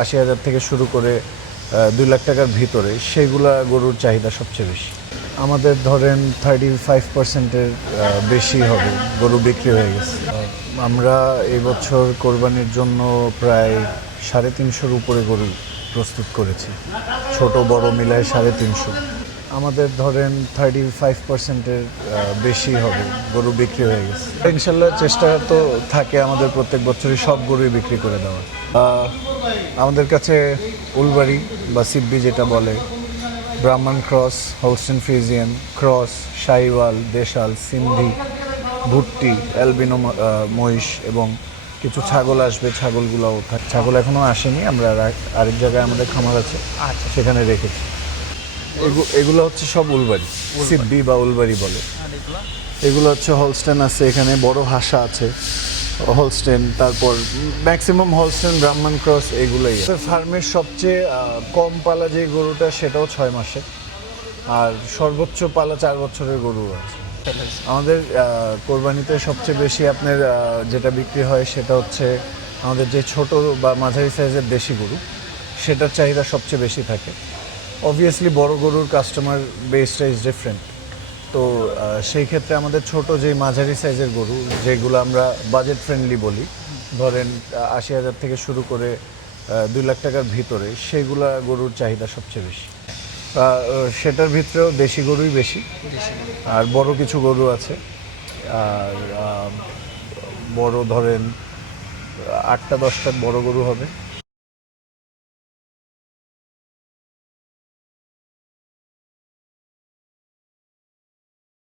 80,000 থেকে শুরু করে 2 লাখ টাকার ভিতরে, সেগুলা গরুর চাহিদা সবচেয়ে বেশি। আমাদের ধরেন 35%-এর বেশি হবে গরু বিক্রি হয়ে গেছে। আমরা এই বছর কোরবানির জন্য প্রায় 350-র উপরে গরু প্রস্তুত করেছি, ছোট বড় মিলায় 350। আমাদের ধরেন 35%-এর বেশি হবে গরু বিক্রি হয়ে গেছে। ইনশাল্লাহ চেষ্টা তো থাকে আমাদের প্রত্যেক বছরই সব গরুই বিক্রি করে দেওয়ার। আমাদের কাছে উলবাড়ি বা সিব্বি যেটা বলে, ব্রাহ্মণ cross, Holstein Friesian cross, Sahiwal, দেশাল, সিন্ধি, ভুট্টি, অ্যালবিনো মহিষ এবং কিছু ছাগল আসবে। ছাগলগুলোও ছাগল এখনও আসেনি, আমরা আরেক জায়গায় আমাদের খামার আছে, সেখানে রেখেছি। এগুলো হচ্ছে সব উলবাড়ি, সিব্বি বা উলবাড়ি বলে। এগুলো হচ্ছে হলস্টেন আছে, এখানে বড় হাসা আছে হলস্টেন, তারপর ম্যাক্সিমাম হলস্টেন, ব্রাহ্মণ ক্রস, এগুলোই। ফার্মের সবচেয়ে কম পালা যে গরুটা সেটাও 6 মাসের, আর সর্বোচ্চ পালা 4 বছরের গরু আছে। আমাদের কোরবানিতে সবচেয়ে বেশি আপনার যেটা বিক্রি হয় সেটা হচ্ছে আমাদের যে ছোট বা মাঝারি সাইজের দেশি গরু, সেটার চাহিদা সবচেয়ে বেশি থাকে। অবভিয়াসলি বড় গরুর কাস্টমার বেসটা ইজ ডিফারেন্ট, তো সেই ক্ষেত্রে আমাদের ছোট যে মাঝারি সাইজের গরু, যেগুলো আমরা বাজেট ফ্রেন্ডলি বলি, ধরেন 80,000 থেকে শুরু করে 2 লাখ টাকার ভিতরে, সেগুলা গরুর চাহিদা সবচেয়ে বেশি। সেটার ভিতরেও দেশি গরুই বেশি, আর বড় কিছু গরু আছে। আর বড় ধরেন 8টা 10টা বড় গরু হবে।